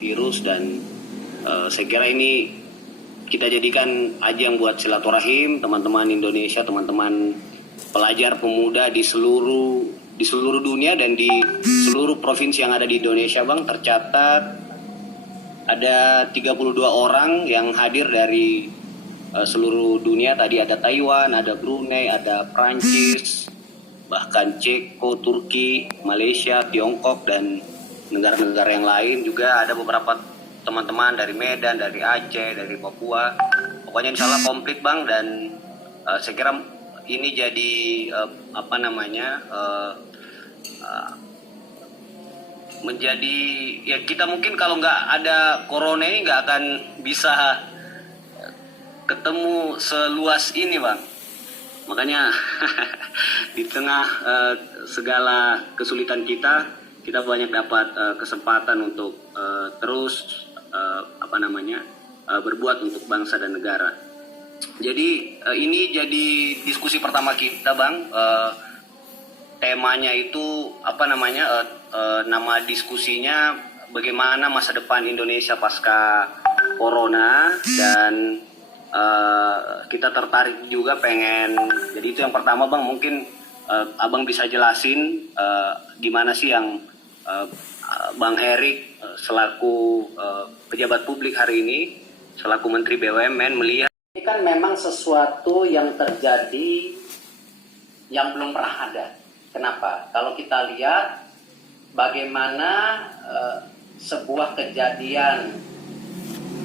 virus dan saya kira ini kita jadikan ajang buat silaturahim teman-teman Indonesia, teman-teman pelajar pemuda di seluruh dunia dan di seluruh provinsi yang ada di Indonesia, Bang. Tercatat ada 32 orang yang hadir dari seluruh dunia. Tadi ada Taiwan, ada Brunei, ada Prancis, bahkan Ceko, Turki, Malaysia, Tiongkok, dan negara-negara yang lain. Juga ada beberapa teman-teman dari Medan, dari Aceh, dari Papua. Pokoknya insya Allah komplit, Bang. Dan saya kira ini jadi menjadi, ya kita mungkin kalau nggak ada corona ini nggak akan bisa ketemu seluas ini, Bang. Makanya di tengah segala kesulitan kita banyak dapat kesempatan untuk terus berbuat untuk bangsa dan negara. Jadi ini jadi diskusi pertama kita, Bang. Temanya itu nama diskusinya bagaimana masa depan Indonesia pasca corona, dan kita tertarik juga pengen, jadi itu yang pertama, Bang. Mungkin Abang bisa jelasin gimana sih yang Bang Erik selaku pejabat publik hari ini, selaku Menteri BUMN melihat ini kan memang sesuatu yang terjadi yang belum pernah ada. Kenapa? Kalau kita lihat bagaimana sebuah kejadian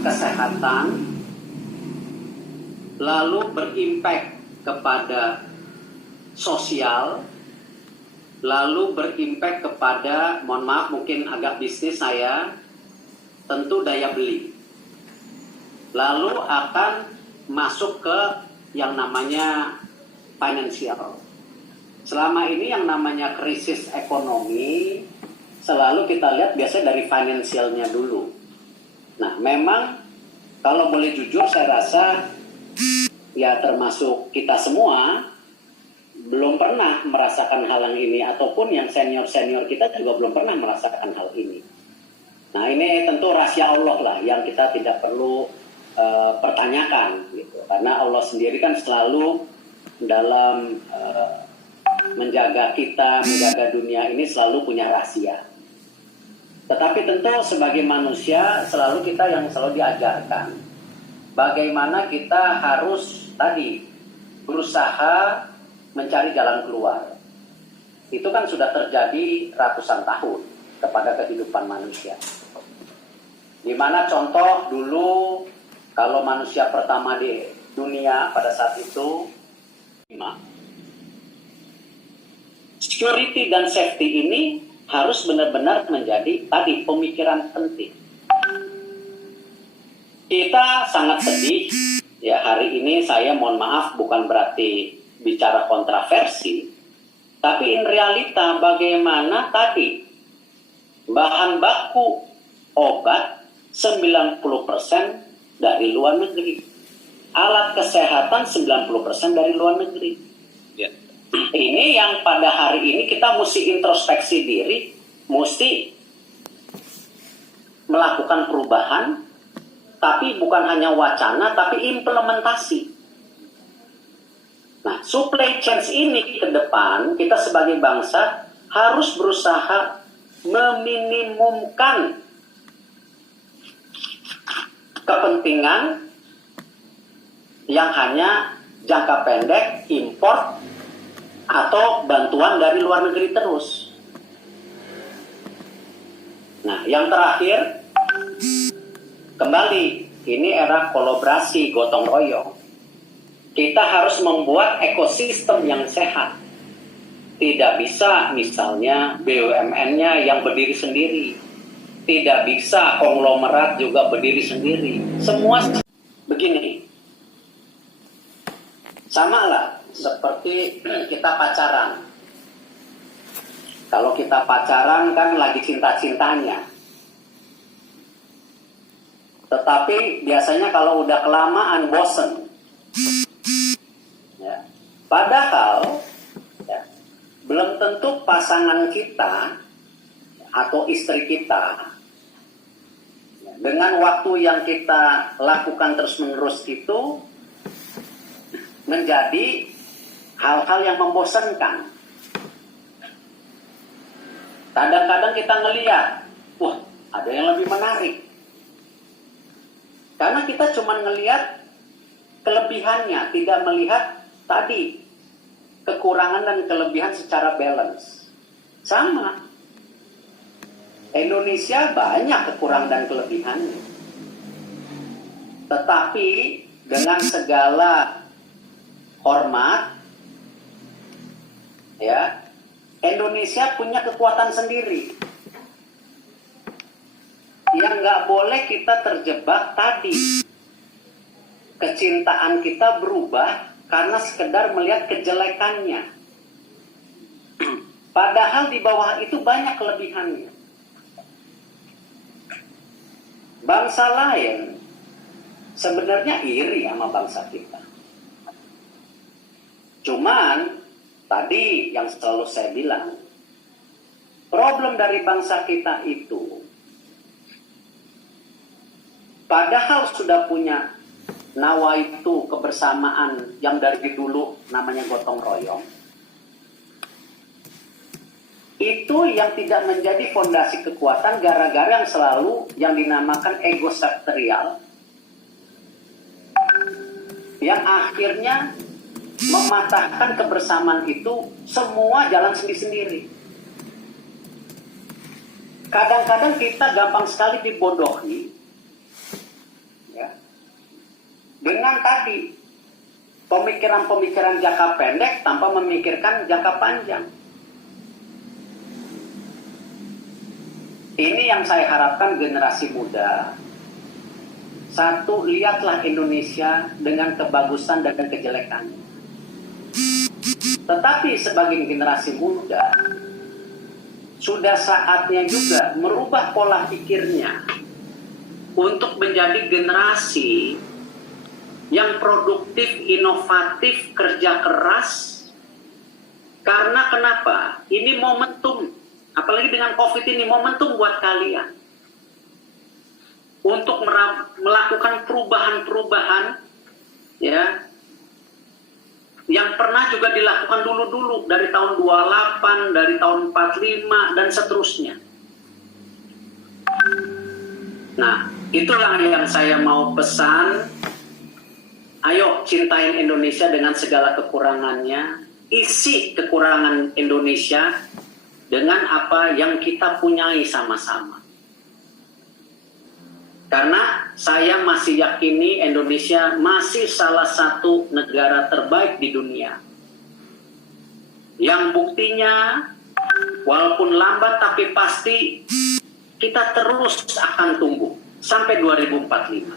kesehatan lalu berimpact kepada sosial, lalu berimpact kepada, mohon maaf mungkin agak bisnis saya, tentu daya beli. Lalu akan masuk ke yang namanya finansial. Selama ini yang namanya krisis ekonomi selalu kita lihat biasanya dari finansialnya dulu. Nah, memang kalau boleh jujur saya rasa ya termasuk kita semua belum pernah merasakan hal yang ini, ataupun yang senior-senior kita juga belum pernah merasakan hal ini. Nah, ini tentu rahasia Allah lah yang kita tidak perlu pertanyakan gitu. Karena Allah sendiri kan selalu dalam menjaga kita, menjaga dunia ini selalu punya rahasia. Tetapi tentu sebagai manusia selalu kita yang selalu diajarkan bagaimana kita harus tadi berusaha mencari jalan keluar. Itu kan sudah terjadi ratusan tahun kepada kehidupan manusia. Dimana contoh dulu kalau manusia pertama di dunia pada saat itu, security dan safety ini harus benar-benar menjadi tadi pemikiran penting. Kita sangat sedih ya hari ini, saya mohon maaf bukan berarti bicara kontroversi, tapi in realita bagaimana tadi bahan baku obat 90% dari luar negeri, alat kesehatan 90% dari luar negeri. Yeah. Ini yang pada hari ini kita mesti introspeksi diri, mesti melakukan perubahan, tapi bukan hanya wacana, tapi implementasi. Nah, supply chain ini ke depan, kita sebagai bangsa harus berusaha meminimumkan kepentingan yang hanya jangka pendek, impor, atau bantuan dari luar negeri terus. Nah, yang terakhir, kembali, ini era kolaborasi gotong royong. Kita harus membuat ekosistem yang sehat. Tidak bisa misalnya BUMN-nya yang berdiri sendiri. Tidak bisa konglomerat juga berdiri sendiri. Semua begini. Sama lah seperti kita pacaran. Kalau kita pacaran kan lagi cinta-cintanya. Tetapi biasanya kalau udah kelamaan bosen. Ya. Padahal ya, belum tentu pasangan kita atau istri kita Dengan waktu yang kita lakukan terus-menerus itu menjadi hal-hal yang membosankan. Kadang-kadang kita ngelihat, wah, ada yang lebih menarik. Karena kita cuma ngelihat kelebihannya, tidak melihat tadi kekurangan dan kelebihan secara balance. Sama. Indonesia banyak kekurangan dan kelebihannya. Tetapi dengan segala hormat, ya, Indonesia punya kekuatan sendiri. Yang nggak boleh kita terjebak tadi. Kecintaan kita berubah karena sekedar melihat kejelekannya. Padahal di bawah itu banyak kelebihannya. Bangsa lain sebenarnya iri sama bangsa kita. Cuman tadi yang selalu saya bilang, problem dari bangsa kita itu, padahal sudah punya nawaitu kebersamaan yang dari dulu namanya gotong royong, itu yang tidak menjadi fondasi kekuatan gara-gara yang selalu yang dinamakan ego sektorial, yang akhirnya mematahkan kebersamaan itu, semua jalan sendiri-sendiri. Kadang-kadang kita gampang sekali dibodohi, ya, dengan tadi pemikiran-pemikiran jangka pendek tanpa memikirkan jangka panjang. Ini yang saya harapkan generasi muda. Satu, lihatlah Indonesia dengan kebagusan dan kejelekannya. Tetapi sebagai generasi muda, sudah saatnya juga merubah pola pikirnya untuk menjadi generasi yang produktif, inovatif, kerja keras. Karena kenapa? Ini momentum, apalagi dengan COVID ini, momentum buat kalian untuk melakukan perubahan-perubahan, ya, yang pernah juga dilakukan dulu-dulu dari tahun 28, dari tahun 45 dan seterusnya. Nah, itulah yang saya mau pesan. Ayo cintain Indonesia dengan segala kekurangannya. Isi kekurangan Indonesia dengan apa yang kita punyai sama-sama. Karena saya masih yakini Indonesia masih salah satu negara terbaik di dunia. Yang buktinya, walaupun lambat tapi pasti kita terus akan tumbuh sampai 2045.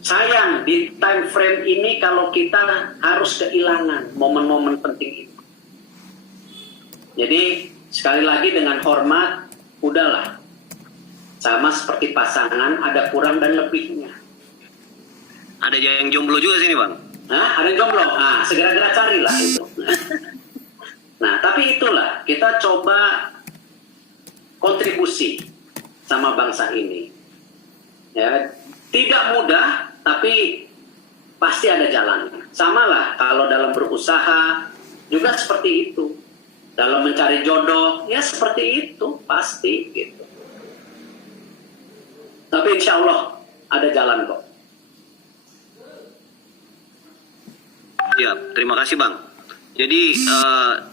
Sayang di time frame ini kalau kita harus kehilangan momen-momen penting itu. Jadi sekali lagi dengan hormat, udahlah. Sama seperti pasangan, ada kurang dan lebihnya. Ada yang jomblo juga sini, Bang. Nah, ada jomblo. Nah, segera-gera carilah itu. Nah, tapi itulah, kita coba kontribusi sama bangsa ini. Ya, tidak mudah, tapi pasti ada jalannya. Sama lah kalau dalam berusaha juga seperti itu. Dalam mencari jodoh, ya seperti itu, pasti gitu. Tapi insya Allah ada jalan kok. Ya, terima kasih Bang. Jadi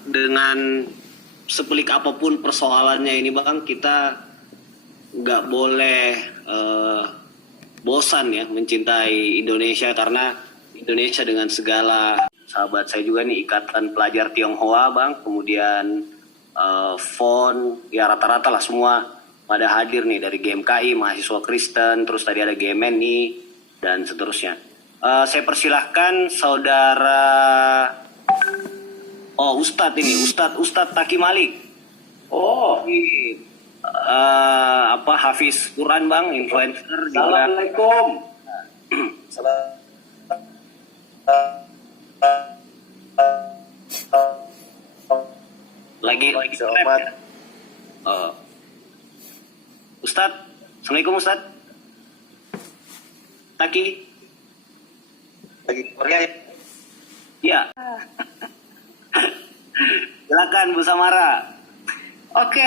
dengan sepelik apapun persoalannya ini Bang, kita nggak boleh bosan ya mencintai Indonesia, karena Indonesia dengan segala, sahabat saya juga nih Ikatan Pelajar Tionghoa Bang, kemudian FON, ya rata-rata lah semua pada hadir nih dari GMKI, mahasiswa Kristen, terus tadi ada GMNI dan seterusnya. Saya persilahkan saudara, Ustadz ini, Ustadz Taki Malik. Oh, Hafiz Quran Bang, influencer. Assalamualaikum. Lagi selamat. Ustadz. Assalamualaikum Ustadz. Taki. Lagi Korea ya? Iya. Silakan Bu Samara. Oke,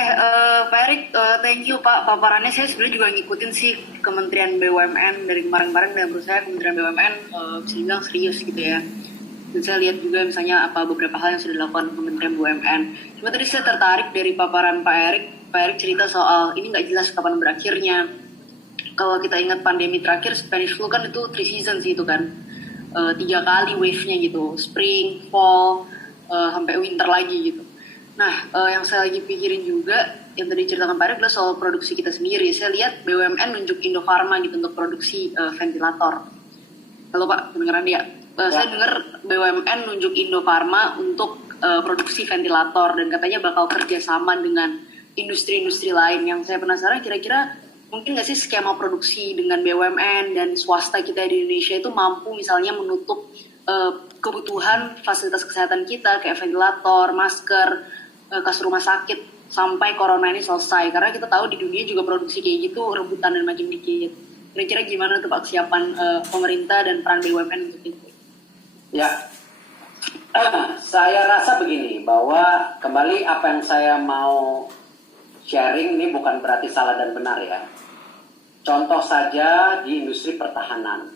Pak Erik, thank you Pak. Paparannya saya sebenarnya juga ngikutin sih Kementerian BUMN dari kemarin-kemarin, dan menurut saya Kementerian BUMN bisa dibilang serius gitu ya. Dan saya lihat juga misalnya apa beberapa hal yang sudah dilakukan Kementerian BUMN. Cuma tadi saya tertarik dari paparan Pak Erik. Pak Erik cerita soal ini nggak jelas kapan berakhirnya. Kalau kita ingat pandemi terakhir, Spanish flu kan itu 3 seasons itu kan. 3 kali wave-nya gitu, spring, fall, sampai winter lagi gitu. Nah, yang saya lagi pikirin juga, yang tadi ceritakan Pak Erik adalah soal produksi kita sendiri. Saya lihat BUMN nunjuk Indofarma gitu untuk produksi ventilator. Halo Pak, kedengeran dia? Saya dengar BUMN nunjuk Indofarma untuk produksi ventilator, dan katanya bakal kerjasama dengan industri-industri lain. Yang saya penasaran kira-kira mungkin nggak sih skema produksi dengan BUMN dan swasta kita di Indonesia itu mampu misalnya menutup kebutuhan fasilitas kesehatan kita kayak ventilator, masker, kasur rumah sakit sampai corona ini selesai. Karena kita tahu di dunia juga produksi kayak gitu rebutan dan makin dikit. Kira-kira gimana tuh Pak kesiapan pemerintah dan peran BUMN untuk itu? Ya, saya rasa begini, bahwa kembali apa yang saya mau sharing ini bukan berarti salah dan benar ya. Contoh saja di industri pertahanan,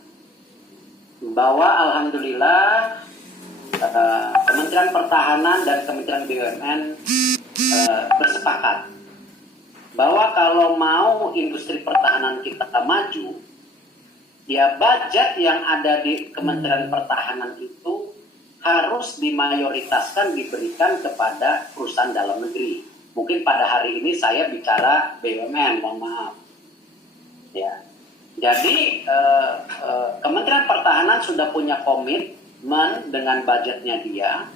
bahwa alhamdulillah Kementerian Pertahanan dan Kementerian BUMN bersepakat bahwa kalau mau industri pertahanan kita maju, ya budget yang ada di Kementerian Pertahanan itu harus dimayoritaskan diberikan kepada perusahaan dalam negeri. Mungkin pada hari ini saya bicara BUMN, mohon maaf. Ya, jadi Kementerian Pertahanan sudah punya komitmen dengan budgetnya dia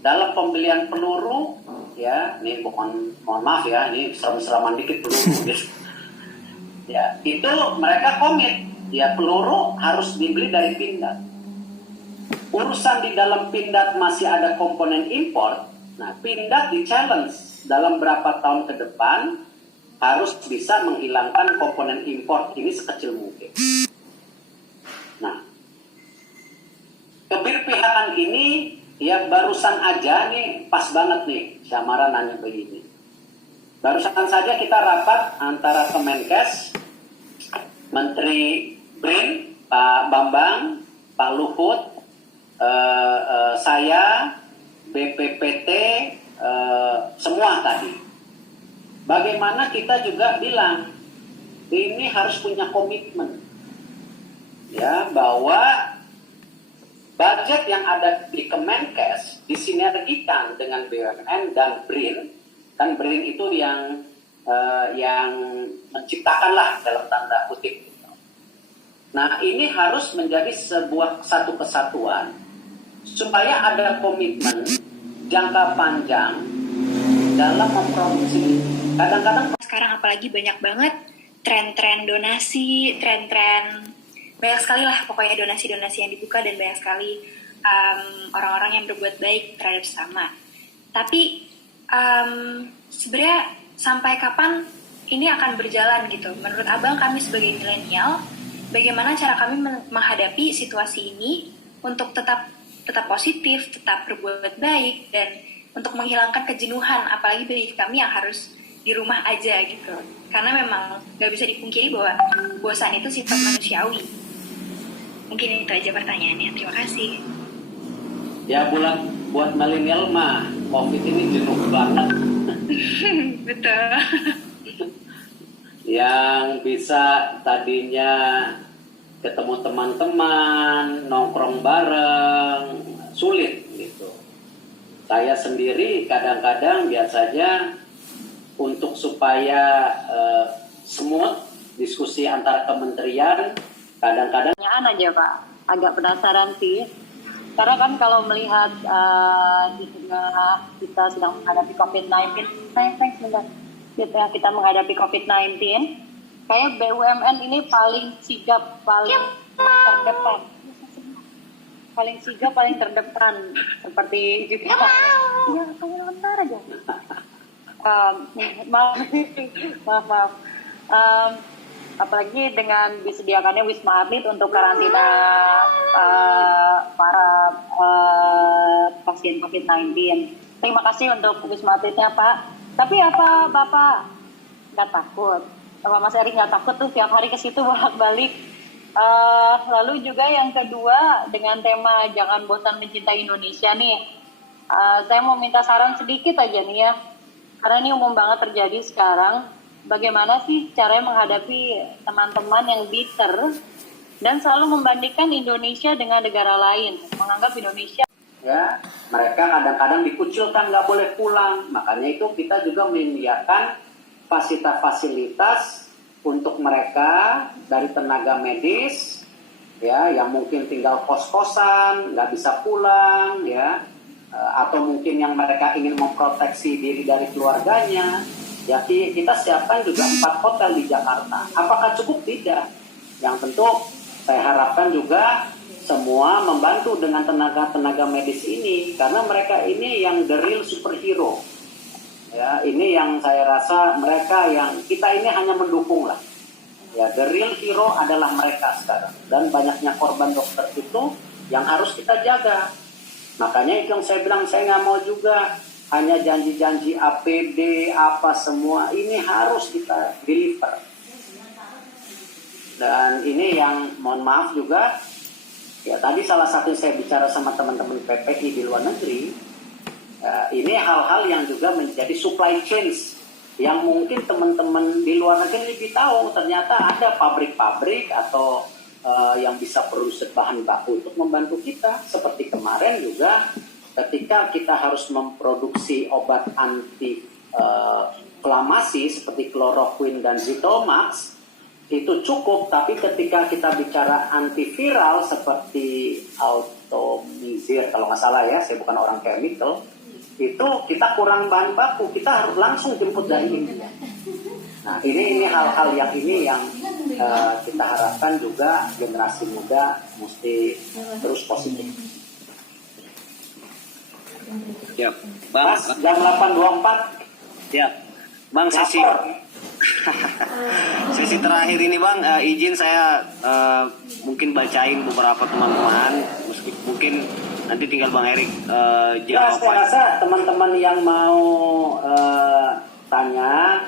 dalam pembelian peluru. Ya, ini mohon maaf ya, ini serem-sereman dikit peluru. Ya, itu mereka komit. Ya, peluru harus dibeli dari Pindad. Urusan di dalam Pindad masih ada komponen import. Nah, Pindad di-challenge dalam berapa tahun ke depan harus bisa menghilangkan komponen import ini sekecil mungkin. Nah, keberpihakan ini ya barusan aja nih, pas banget nih Samara nanya begini. Barusan saja kita rapat antara Kemenkes, Menteri BRIN, Pak Bambang, Pak Luhut, saya, BPPT, semua tadi. Bagaimana kita juga bilang ini harus punya komitmen, ya, bahwa budget yang ada di Kemenkes disinergikan dengan BUMN dan BRIN. Kan BRIN itu yang menciptakanlah dalam tanda kutip. Nah, ini harus menjadi satu kesatuan supaya ada komitmen jangka panjang dalam memproduksi. Kadang-kadang sekarang apalagi banyak banget tren-tren donasi, tren-tren banyak sekali lah pokoknya donasi-donasi yang dibuka, dan banyak sekali orang-orang yang berbuat baik terhadap sesama. Tapi sebenarnya sampai kapan ini akan berjalan gitu? Menurut Abang, kami sebagai milenial, bagaimana cara kami menghadapi situasi ini untuk tetap positif, tetap berbuat baik, dan untuk menghilangkan kejenuhan, apalagi bagi kami yang harus di rumah aja gitu. Karena memang gak bisa dipungkiri bahwa bosan itu sifat manusiawi. Mungkin itu aja pertanyaannya. Terima kasih. ya buat milenial mah COVID ini jenuh banget. Betul. Yang bisa tadinya ketemu teman-teman, nongkrong bareng, sulit gitu. Saya sendiri kadang-kadang biasanya untuk supaya smooth diskusi antar kementerian, kadang-kadang Pertanyaan aja Pak, agak penasaran sih. Karena kan kalau melihat di tengah kita sedang menghadapi COVID-19, kita menghadapi COVID-19, kayak BUMN ini paling sigap, paling terdepan. Paling sigap, paling terdepan. Seperti juga. Ya, kamu bentar aja. Maaf. Apalagi dengan disediakannya Wisma Atlet untuk karantina para pasien COVID-19. Terima kasih untuk Wisma Atletnya, Pak. Tapi apa Bapak nggak takut? Apa Mas Erik nggak takut tuh tiap hari ke situ bolak-balik? Lalu juga yang kedua dengan tema jangan bosan mencintai Indonesia nih. Saya mau minta saran sedikit aja nih ya. Karena ini umum banget terjadi sekarang. Bagaimana sih caranya menghadapi teman-teman yang bitter dan selalu membandingkan Indonesia dengan negara lain, menganggap Indonesia Ya, mereka kadang-kadang dikucilkan, nggak boleh pulang. Makanya itu kita juga menyediakan fasilitas untuk mereka dari tenaga medis, ya, yang mungkin tinggal kos-kosan, nggak bisa pulang, ya, atau mungkin yang mereka ingin memproteksi diri dari keluarganya. Jadi kita siapkan juga 4 hotel di Jakarta. Apakah cukup? Tidak. Yang tentu saya harapkan juga semua membantu dengan tenaga-tenaga medis ini. Karena mereka ini yang the real superhero. Ya, ini yang saya rasa mereka yang kita ini hanya mendukung lah. Ya, the real hero adalah mereka sekarang. Dan banyaknya korban dokter itu yang harus kita jaga. Makanya itu yang saya bilang, saya nggak mau juga hanya janji-janji APD apa semua, ini harus kita deliver. Dan ini yang mohon maaf juga, ya tadi salah satu saya bicara sama teman-teman PPI di luar negeri, ini hal-hal yang juga menjadi supply chains yang mungkin teman-teman di luar negeri lebih tahu. Ternyata ada pabrik-pabrik atau yang bisa produksi bahan baku untuk membantu kita. Seperti kemarin juga ketika kita harus memproduksi obat anti inflamasi seperti kloroquine dan Zitomax, itu cukup. Tapi ketika kita bicara antiviral seperti Automizir, kalau nggak salah ya, saya bukan orang chemical, itu kita kurang bahan baku, kita harus langsung jemput dari India. Nah, ini hal-hal yang kita harapkan juga generasi muda mesti terus positif. Ya, Bang. Mas, jam 8.24. Ya, Bang, sesi terakhir ini Bang, izin saya mungkin bacain beberapa teman-teman, mungkin nanti tinggal Bang Erik Ya, jawab. saya rasa teman-teman yang mau tanya